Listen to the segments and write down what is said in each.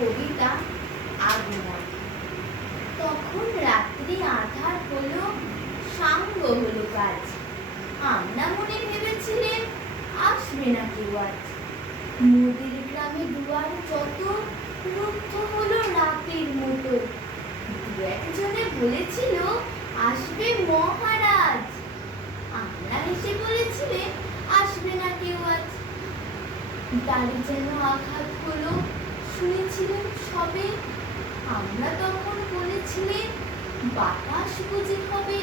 কবিতা আগুন। তখন রাত্রি আঁধার হলো, সাঙ্গ হলো কাজ। আমরা মনে ভেবেছিলেন আসবে না কেউ আজ। নদীর গ্রামে দুয়ার যত রুদ্ধ হলো রাতের মতো। দু একজনে বলেছিল আসবে মহারাজ। আমরা এসে বলেছিলেন আসবে না কেউ আজ। তারে যেন আঘাত হলো, শুনেছিলেন সবে। আমরা তখন বলেছিলেন বাতাস বুঝি হবে।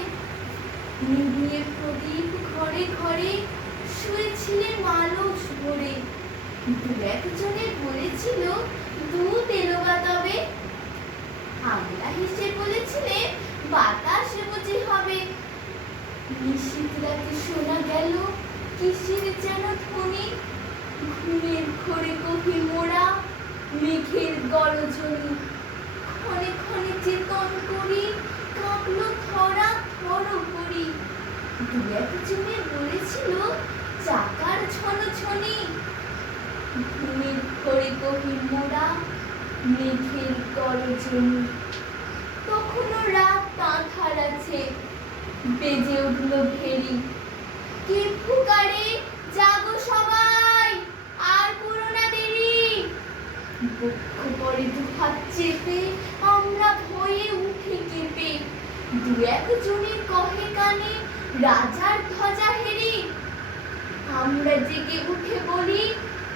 নিভিয়ে প্রদীপ ঘরে ঘরে শুয়েছিলেন আলস ভরে। দু একজনে বলেছিল দুধ এলো বা তবে। আমরা হেসে বলেছিলেন বাতাস বুঝি হবে। নিশীথ রাতে শোনা গেল কিসের যেন ধ্বনি। ঘুমের ঘোরে কহি মোরা মেঘের গর্জনি। ক্ষণে ক্ষণে চেতন করি কাঁপলো ধরা থরহরি। দু একজনে বলেছিল চাকার ছনছনি। ঘুমের ঘোরে কহি মোরা মেঘের গর্জনি। তখনও রাত আঁধার আছে, বেজে উঠল ভেরি। কে পুকারে জাগো সবাই, আর করো না দেরি। বক্ষ পরে দুহাত চেপে আমরা ভয়ে উঠে কেঁপে। দু একজনে কহে কানে রাজার ধ্বজা হেরি। আমরা জেগে উঠে বলি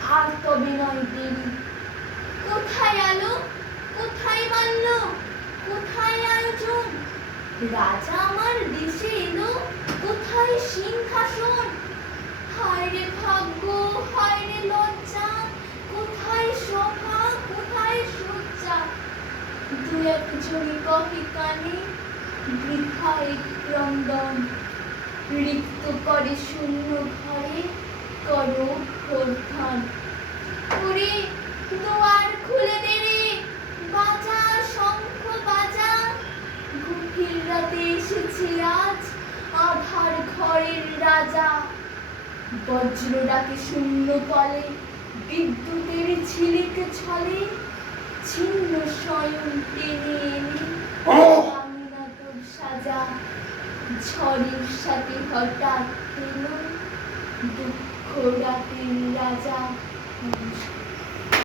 আর তবে নয় দেরি। কোথায় আলো, কোথায় মাল্য, কোথায় আয়োজন? রাজা আমার দেশে এলো, কোথায় সিংহাসন? হায় রে ভাগ্য, হায় রে লজ্জা, কোথায় সভা, কোথায় সজ্জা? দু একজনে কহে কানে বৃথায় ক্রন্দন। রিক্ত করে শূন্য ঘরে করো অভ্যর্থন। ওরে দুয়ার খুলে দে রে, বাজা শঙ্খ বাজা। গভীর রাতে এসেছে আজ আধার ঘরের রাজা। বজ্র ডাকে শূন্য তলে, বিদ্যুতের ঝিলিক ছলে। ছিন্ন স্বয়ং টেনে এনে বাংলা তোর সাজা। ঝড়ের সাথে হঠাৎ এলো দুঃখ রাতের রাজা।